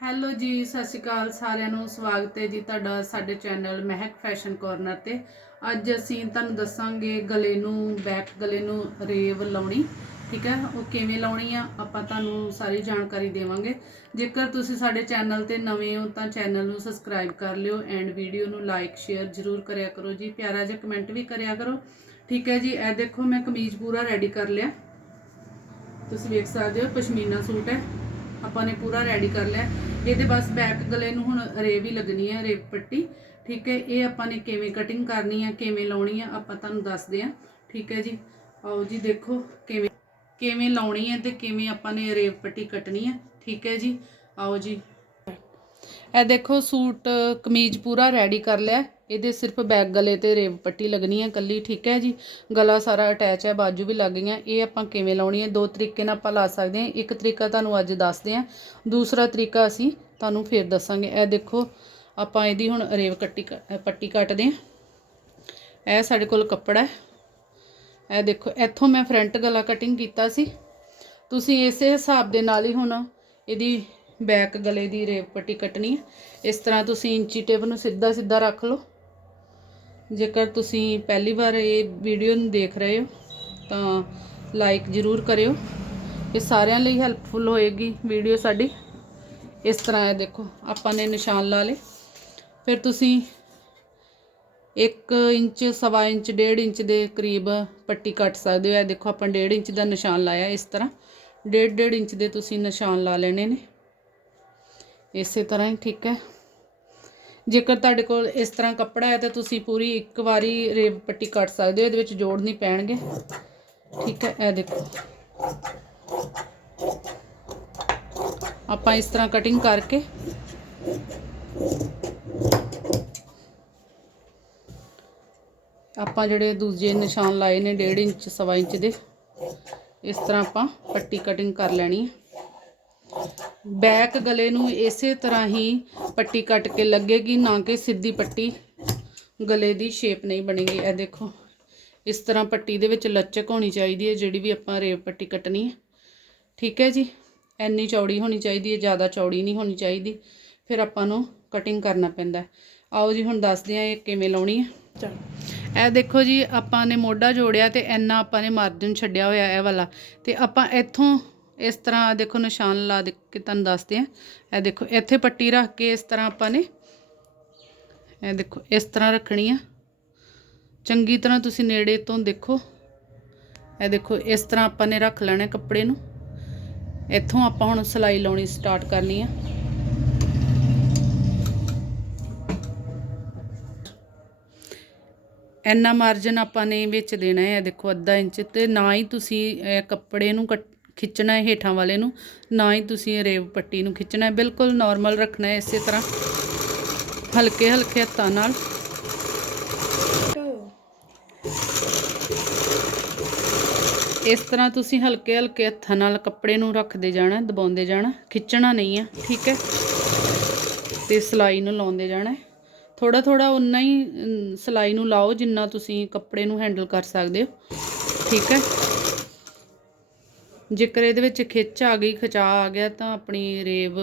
Hello ਜੀ, ਸਤਿ ਸ਼੍ਰੀ ਅਕਾਲ ਸਾਰਿਆਂ ਨੂੰ। ਸਵਾਗਤ ਹੈ ਜੀ ਤੁਹਾਡਾ ਸਾਡੇ ਚੈਨਲ ਮਹਿਕ ਫੈਸ਼ਨ ਕਾਰਨਰ ਤੇ। ਅੱਜ ਅਸੀਂ ਤੁਹਾਨੂੰ ਦੱਸਾਂਗੇ ਗਲੇ ਨੂੰ ਬੈਕ ਗਲੇ ਨੂੰ ਰੇਵ ਲਾਉਣੀ, ਠੀਕ ਹੈ? ਉਹ ਕਿਵੇਂ ਲਾਉਣੀ ਆ, ਆਪਾਂ ਤੁਹਾਨੂੰ ਸਾਰੀ ਜਾਣਕਾਰੀ ਦੇਵਾਂਗੇ। ਜੇਕਰ ਤੁਸੀਂ ਸਾਡੇ ਚੈਨਲ ਤੇ ਨਵੇਂ ਹੋ ਤਾਂ ਚੈਨਲ ਨੂੰ ਸਬਸਕ੍ਰਾਈਬ ਕਰ ਲਿਓ ਐਂਡ ਵੀਡੀਓ ਨੂੰ ਲਾਈਕ ਸ਼ੇਅਰ ਜ਼ਰੂਰ ਕਰਿਆ ਕਰੋ ਜੀ। ਪਿਆਰਾ ਜਿਹਾ ਕਮੈਂਟ ਵੀ ਕਰਿਆ ਕਰੋ। ਠੀਕ ਹੈ ਜੀ, ਇਹ ਦੇਖੋ ਮੈਂ ਕਮੀਜ਼ ਪੂਰਾ ਰੈਡੀ ਕਰ ਲਿਆ। ਤੁਸੀਂ ਵੇਖ ਸਕਦੇ ਹੋ, ਪਸ਼ਮੀਨਾ ਸੂਟ ਹੈ। ਆਪਾਂ ਨੇ ਪੂਰਾ ਰੈਡੀ ਕਰ ਲਿਆ। ਇਹਦੇ ਬਸ ਬੈਕ ਗਲੇ ਨੂੰ ਹੁਣ ਰੇਵ ਹੀ ਲੱਗਣੀ ਹੈ ਰੇਵ ਪੱਟੀ। ਠੀਕ ਹੈ, ਇਹ ਆਪਾਂ ਨੇ ਕਿਵੇਂ ਕਟਿੰਗ ਕਰਨੀ ਹੈ, ਕਿਵੇਂ ਲਾਉਣੀ ਹੈ, ਆਪਾਂ ਤੁਹਾਨੂੰ ਦੱਸਦੇ ਹਾਂ। ਠੀਕ ਹੈ ਜੀ। ਆਓ ਜੀ ਦੇਖੋ ਕਿਵੇਂ ਕਿਵੇਂ ਲਾਉਣੀ ਹੈ ਤੇ ਕਿਵੇਂ ਆਪਾਂ ਨੇ ਰੇਵ ਪੱਟੀ ਕੱਟਣੀ ਹੈ। ਠੀਕ ਹੈ ਜੀ। ਆਓ ਜੀ। ਇਹ ਦੇਖੋ ਸੂਟ ਕਮੀਜ਼ ਪੂਰਾ ਰੈਡੀ ਕਰ ਲਿਆ। ਇਹਦੇ ਸਿਰਫ ਬੈਕ ਗਲੇ ਤੇ ਰੇਵ ਪੱਟੀ ਲੱਗਣੀ ਹੈ ਕੱਲੀ, ਠੀਕ ਹੈ ਜੀ? ਗਲਾ ਸਾਰਾ ਅਟੈਚ ਹੈ, ਬਾਜੂ ਵੀ ਲੱਗ ਗਈਆਂ। ਇਹ ਆਪਾਂ ਕਿਵੇਂ ਲਾਉਣੀ ਹੈ? ਦੋ ਤਰੀਕੇ ਨਾਲ ਆਪਾਂ ਲਾ ਸਕਦੇ ਹਾਂ। ਇੱਕ ਤਰੀਕਾ ਤੁਹਾਨੂੰ ਅੱਜ ਦੱਸਦੇ ਹਾਂ, ਦੂਸਰਾ ਤਰੀਕਾ ਅਸੀਂ ਤੁਹਾਨੂੰ ਫੇਰ ਦੱਸਾਂਗੇ। ਇਹ ਦੇਖੋ, ਆਪਾਂ ਇਹਦੀ ਹੁਣ ਰੇਵ ਕੱਟੀ ਕ- ਪੱਟੀ ਕੱਟਦੇ ਹਾਂ। ਇਹ ਸਾਡੇ ਕੋਲ ਕੱਪੜਾ ਹੈ। ਇਹ ਦੇਖੋ, ਇੱਥੋਂ ਮੈਂ ਫਰੰਟ ਗਲਾ ਕਟਿੰਗ ਕੀਤਾ ਸੀ। ਤੁਸੀਂ ਇਸੇ ਹਿਸਾਬ ਦੇ ਨਾਲ ਹੀ ਹੁਣ ਇਹਦੀ ਬੈਕ ਗਲੇ ਦੀ ਰੇਵ ਪੱਟੀ ਕੱਟਣੀ ਹੈ। ਇਸ ਤਰ੍ਹਾਂ ਤੁਸੀਂ ਇੰਚੀ ਟੇਪ ਨੂੰ ਸਿੱਧਾ ਸਿੱਧਾ ਰੱਖ ਲਓ। ਜੇਕਰ ਤੁਸੀਂ ਪਹਿਲੀ ਵਾਰ ਇਹ ਵੀਡੀਓ ਨੂੰ ਦੇਖ ਰਹੇ ਹੋ, ਤਾਂ ਲਾਈਕ ਜ਼ਰੂਰ ਕਰਿਓ। ਇਹ ਸਾਰਿਆਂ ਲਈ ਹੈਲਪਫੁਲ ਹੋਏਗੀ ਵੀਡੀਓ ਸਾਡੀ। ਇਸ ਤਰ੍ਹਾਂ ਹੈ ਦੇਖੋ, ਆਪਾਂ ਨੇ ਨਿਸ਼ਾਨ ਲਾ ਲਏ। ਫਿਰ ਤੁਸੀਂ 1 ਇੰਚ, ਸਵਾ ਇੰਚ 1.5 ਇੰਚ ਦੇ ਕਰੀਬ ਪੱਟੀ ਕੱਟ ਸਕਦੇ ਹੋ। ਇਹ ਦੇਖੋ, ਆਪਾਂ 1.5 ਇੰਚ ਦਾ ਨਿਸ਼ਾਨ ਲਾਇਆ ਇਸ ਤਰ੍ਹਾਂ। 1.5 1.5 ਇੰਚ ਦੇ ਤੁਸੀਂ ਨਿਸ਼ਾਨ ਲਾ ਲੈਣੇ ਨੇ। ਇਸੇ ਤਰ੍ਹਾਂ ਹੀ ਠੀਕ ਹੈ। ਜੇਕਰ ਤੁਹਾਡੇ ਕੋਲ ਇਸ ਤਰ੍ਹਾਂ ਕੱਪੜਾ ਹੈ ਤਾਂ ਤੁਸੀਂ ਪੂਰੀ ਇੱਕ ਵਾਰੀ ਰੇਬ ਪੱਟੀ ਕੱਟ ਸਕਦੇ ਹੋ, ਇਹਦੇ ਵਿੱਚ ਜੋੜ ਨਹੀਂ ਪੈਣਗੇ। ਠੀਕ ਹੈ, ਇਹ ਦੇਖੋ। ਆਪਾਂ ਇਸ ਤਰ੍ਹਾਂ ਕਟਿੰਗ ਕਰਕੇ ਆਪਾਂ ਜਿਹੜੇ ਦੂਜੇ ਨਿਸ਼ਾਨ ਲਾਏ ਨੇ 1.5 ਇੰਚ, ਸਵਾ ਇੰਚ ਦੇ, ਇਸ ਤਰ੍ਹਾਂ ਆਪਾਂ ਪੱਟੀ ਕਟਿੰਗ ਕਰ ਲੈਣੀ ਹੈ। ਬੈਕ ਗਲੇ ਨੂੰ ਇਸੇ ਤਰ੍ਹਾਂ ਹੀ ਪੱਟੀ ਕੱਟ ਕੇ ਲੱਗੇਗੀ, ਨਾ ਕਿ ਸਿੱਧੀ ਪੱਟੀ। ਗਲੇ ਦੀ ਸ਼ੇਪ ਨਹੀਂ ਬਣੇਗੀ। ਇਹ ਦੇਖੋ, ਇਸ ਤਰ੍ਹਾਂ ਪੱਟੀ ਦੇ ਵਿੱਚ ਲਚਕ ਹੋਣੀ ਚਾਹੀਦੀ ਹੈ, ਜਿਹੜੀ ਵੀ ਆਪਾਂ ਰੇਵ ਪੱਟੀ ਕੱਟਣੀ ਹੈ। ਠੀਕ ਹੈ ਜੀ? ਐਨੀ ਚੌੜੀ ਹੋਣੀ ਚਾਹੀਦੀ ਹੈ, ਜ਼ਿਆਦਾ ਚੌੜੀ ਨਹੀਂ ਹੋਣੀ ਚਾਹੀਦੀ। ਫਿਰ ਆਪਾਂ ਨੂੰ ਕਟਿੰਗ ਕਰਨਾ ਪੈਂਦਾ ਆਓ ਜੀ, ਹੁਣ ਦੱਸਦੇ ਹਾਂ ਇਹ ਕਿਵੇਂ ਲਾਉਣੀ ਹੈ। ਇਹ ਦੇਖੋ ਜੀ, ਆਪਾਂ ਨੇ ਮੋਢਾ ਜੋੜਿਆ ਤੇ ਇੰਨਾ ਆਪਾਂ ਨੇ ਮਾਰਜਨ ਛੱਡਿਆ ਹੋਇਆ ਇਹ ਵਾਲਾ। ਤੇ ਆਪਾਂ ਇੱਥੋਂ ਇਸ ਤਰ੍ਹਾਂ ਦੇਖੋ ਨਿਸ਼ਾਨ ਲਾ ਦੇ ਕੇ ਤੁਹਾਨੂੰ ਦੱਸਦੇ ਆ ਇਹ ਦੇਖੋ, ਇੱਥੇ ਪੱਟੀ ਰੱਖ ਕੇ ਇਸ ਤਰ੍ਹਾਂ ਆਪਾਂ ਨੇ ਇਹ ਦੇਖੋ, ਇਸ ਤਰ੍ਹਾਂ ਰੱਖਣੀ ਆ। ਚੰਗੀ ਤਰ੍ਹਾਂ ਤੁਸੀਂ ਨੇੜੇ ਤੋਂ ਦੇਖੋ। ਇਹ ਦੇਖੋ, ਇਸ ਤਰ੍ਹਾਂ ਆਪਾਂ ਨੇ ਰੱਖ ਲੈਣਾ ਕੱਪੜੇ ਨੂੰ। ਇੱਥੋਂ ਆਪਾਂ ਹੁਣ ਸਿਲਾਈ ਲਾਉਣੀ ਸਟਾਰਟ ਕਰਨੀ ਆ। ਇੰਨਾ ਮਾਰਜਨ ਆਪਾਂ ਨੇ ਵਿੱਚ ਦੇਣਾ ਹੈ। ਦੇਖੋ, ਅੱਧਾ ਇੰਚ ਤੇ ਨਾ ਹੀ ਤੁਸੀਂ ਕੱਪੜੇ ਨੂੰ ਕੱਟ- ਖਿੱਚਣਾ ਹੈ ਹੇਠਾਂ ਵਾਲੇ ਨੂੰ ਨਾ ਹੀ ਤੁਸੀਂ ਇਹ ਰੇਵ ਪੱਟੀ ਨੂੰ ਖਿੱਚਣਾ ਹੈ ਬਿਲਕੁਲ ਨਾਰਮਲ ਰੱਖਣਾ ਹੈ ਇਸੇ ਤਰ੍ਹਾਂ। ਹਲਕੇ ਹਲਕੇ ਹੱਥਾਂ ਨਾਲ। ਇਸ ਤਰ੍ਹਾਂ ਤੁਸੀਂ ਹਲਕੇ ਹਲਕੇ ਹੱਥਾਂ ਨਾਲ ਕੱਪੜੇ ਨੂੰ ਰੱਖਦੇ ਜਾਣਾ ਦਬਾਉਂਦੇ ਜਾਣਾ ਖਿੱਚਣਾ ਨਹੀਂ ਆ ਠੀਕ ਹੈ? ਤੇ ਸਿਲਾਈ ਨੂੰ ਲਾਉਂਦੇ ਜਾਣਾ ਥੋੜਾ ਥੋੜਾ ਉਨਾ ਹੀ ਅਮ, ਸਿਲਾਈ ਨੂੰ ਲਾਓ ਜਿੰਨਾ ਤੁਸੀਂ ਕੱਪੜੇ ਨੂੰ ਹੈਂਡਲ ਕਰ ਸਕਦੇ ਹੋ ਠੀਕ ਹੈ? ਜੇਕਰ ਇਹਦੇ ਵਿੱਚ ਖਿੱਚ ਆ ਗਈ, ਖਿਚਾ ਆ ਗਿਆ, ਤਾਂ ਆਪਣੀ ਰੇਵ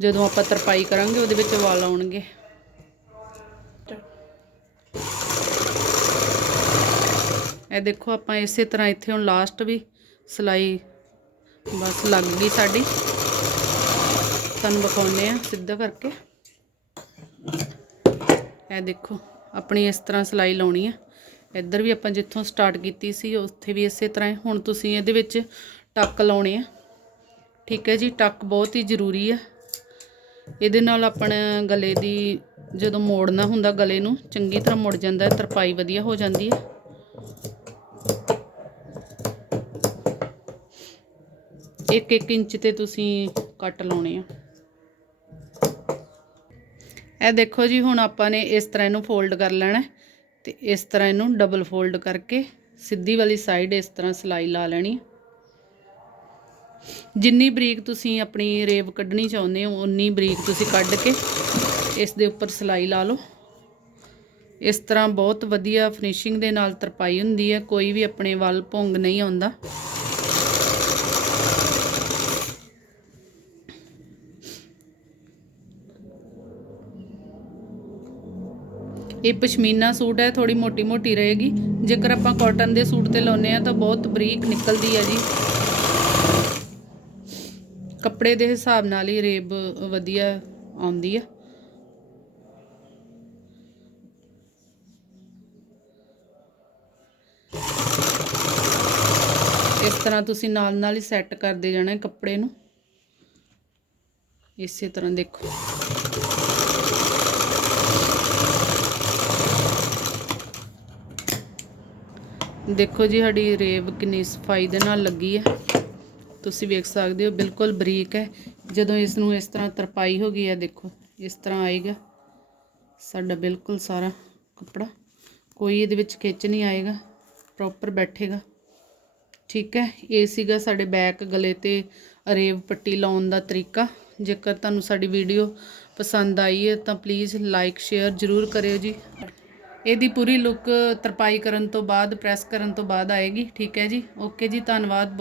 ਜਦੋਂ ਆਪਾਂ ਤਰਪਾਈ ਕਰਾਂਗੇ, ਉਹਦੇ ਵਿੱਚ ਵਾਲ ਆਉਣਗੇ। ਇਹ ਦੇਖੋ, ਆਪਾਂ ਇਸੇ ਤਰ੍ਹਾਂ ਇੱਥੇ ਹੁਣ ਲਾਸਟ ਵੀ ਸਿਲਾਈ ਬਸ ਲੱਗ ਗਈ ਸਾਡੀ। ਤੁਹਾਨੂੰ ਵਿਖਾਉਨੇ ਆ ਸਿੱਧਾ ਕਰਕੇ। ਇਹ ਦੇਖੋ, ਆਪਣੀ ਇਸ ਤਰ੍ਹਾਂ ਸਿਲਾਈ ਲਾਉਣੀ ਆ। ਇੱਧਰ ਵੀ ਆਪਾਂ ਜਿੱਥੋਂ ਸਟਾਰਟ ਕੀਤੀ ਸੀ, ਉੱਥੇ ਵੀ ਇਸੇ ਤਰ੍ਹਾਂ ਹੁਣ ਤੁਸੀਂ ਇਹਦੇ ਵਿੱਚ ਟੱਕ ਲਾਉਣੇ ਆ। ਠੀਕ ਹੈ ਜੀ, ਟੱਕ ਬਹੁਤ ਹੀ ਜ਼ਰੂਰੀ ਆ। ਇਹਦੇ ਨਾਲ ਆਪਣਾ ਗਲੇ ਦੀ ਜਦੋਂ ਮੋੜਨਾ ਹੁੰਦਾ ਗਲੇ ਨੂੰ, ਚੰਗੀ ਤਰ੍ਹਾਂ ਮੁੜ ਜਾਂਦਾ ਹੈ ਤਰਪਾਈ ਵਧੀਆ ਹੋ ਜਾਂਦੀ ਹੈ ਇੱਕ ਇੱਕ ਇੰਚ ਤੇ ਤੁਸੀਂ ਕੱਟ ਲਾਉਣੇ ਆ। ਇਹ ਦੇਖੋ ਜੀ, ਹੁਣ ਆਪਾਂ ਨੇ ਇਸ ਤਰ੍ਹਾਂ ਇਹਨੂੰ ਫੋਲਡ ਕਰ ਲੈਣਾ ਹੈ ਤੇ ਇਸ ਤਰ੍ਹਾਂ ਇਹਨੂੰ ਡਬਲ ਫੋਲਡ ਕਰਕੇ ਸਿੱਧੀ ਵਾਲੀ ਸਾਈਡ ਇਸ ਤਰ੍ਹਾਂ ਸਿਲਾਈ ਲਾ ਲੈਣੀ ਹੈ। ਜਿੰਨੀ ਬਰੀਕ ਤੁਸੀਂ ਆਪਣੀ ਰੇਵ ਕੱਢਣੀ ਚਾਹੁੰਦੇ ਹੋ ਉਨੀ ਬਰੀਕ ਤੁਸੀਂ ਕੱਢ ਕੇ ਇਸ ਦੇ ਉੱਪਰ ਸਲਾਈ ਲਾ ਲਓ। ਇਸ ਤਰ੍ਹਾਂ ਬਹੁਤ ਵਧੀਆ ਫਿਨਿਸ਼ਿੰਗ ਦੇ ਨਾਲ ਤਰਪਾਈ ਹੁੰਦੀ ਹੈ, ਕੋਈ ਵੀ ਆਪਣੇ ਵੱਲ ਭੁੰਗ ਨਹੀਂ ਆਉਂਦਾ। ਇਹ ਪਸ਼ਮੀਨਾ ਸੂਟ ਹੈ ਥੋੜੀ ਮੋਟੀ ਮੋਟੀ ਰਹੇਗੀ। ਜੇਕਰ ਆਪਾਂ ਕਾਟਨ ਦੇ ਸੂਟ ਤੇ ਲਾਉਨੇ ਆ ਤਾਂ ਬਹੁਤ ਬਰੀਕ ਨਿਕਲਦੀ ਹੈ ਜੀ। ਕੱਪੜੇ ਦੇ ਹਿਸਾਬ ਨਾਲ ਹੀ ਰੇਬ ਵਧੀਆ ਆਉਂਦੀ ਆ। ਇਸ ਤਰ੍ਹਾਂ ਤੁਸੀਂ ਨਾਲ ਨਾਲ ਹੀ ਸੈੱਟ ਕਰਦੇ ਜਾਣਾ ਕੱਪੜੇ ਨੂੰ। ਇਸੇ ਤਰ੍ਹਾਂ ਦੇਖੋ। ਦੇਖੋ ਜੀ, ਸਾਡੀ ਰੇਬ ਕਿੰਨੀ ਸਫ਼ਾਈ ਦੇ ਨਾਲ ਲੱਗੀ ਹੈ ਤੁਸੀਂ ਵੇਖ ਸਕਦੇ ਹੋ, ਬਿਲਕੁਲ ਬਰੀਕ ਹੈ। ਜਦੋਂ ਇਸ ਨੂੰ ਇਸ ਤਰ੍ਹਾਂ ਤਰਪਾਈ ਹੋ ਗਈ ਹੈ, ਦੇਖੋ, ਇਸ ਤਰ੍ਹਾਂ ਆਏਗਾ ਸਾਡਾ ਬਿਲਕੁਲ ਸਾਰਾ ਕੱਪੜਾ। ਕੋਈ ਇਹਦੇ ਵਿੱਚ ਖਿੱਚ ਨਹੀਂ ਆਏਗਾ ਪ੍ਰੋਪਰ ਬੈਠੇਗਾ। ਠੀਕ ਹੈ, ਇਹ ਸੀਗਾ ਸਾਡੇ ਬੈਕ ਗਲੇ ਤੇ ਅਰੇਵ ਪੱਟੀ ਲਾਉਣ ਦਾ ਤਰੀਕਾ। ਜੇਕਰ ਤੁਹਾਨੂੰ ਸਾਡੀ ਵੀਡੀਓ ਪਸੰਦ ਆਈ ਹੈ, ਤਾਂ ਪਲੀਜ਼ ਲਾਈਕ ਸ਼ੇਅਰ ਜ਼ਰੂਰ ਕਰਿਓ ਜੀ। ਇਹਦੀ ਪੂਰੀ ਲੁੱਕ ਤਰਪਾਈ ਕਰਨ ਤੋਂ ਬਾਅਦ ਪ੍ਰੈਸ ਕਰਨ ਤੋਂ ਬਾਅਦ ਆਏਗੀ। ਠੀਕ ਹੈ ਜੀ ਓਕੇ ਜੀ, ਧੰਨਵਾਦ, ਬਹੁਤ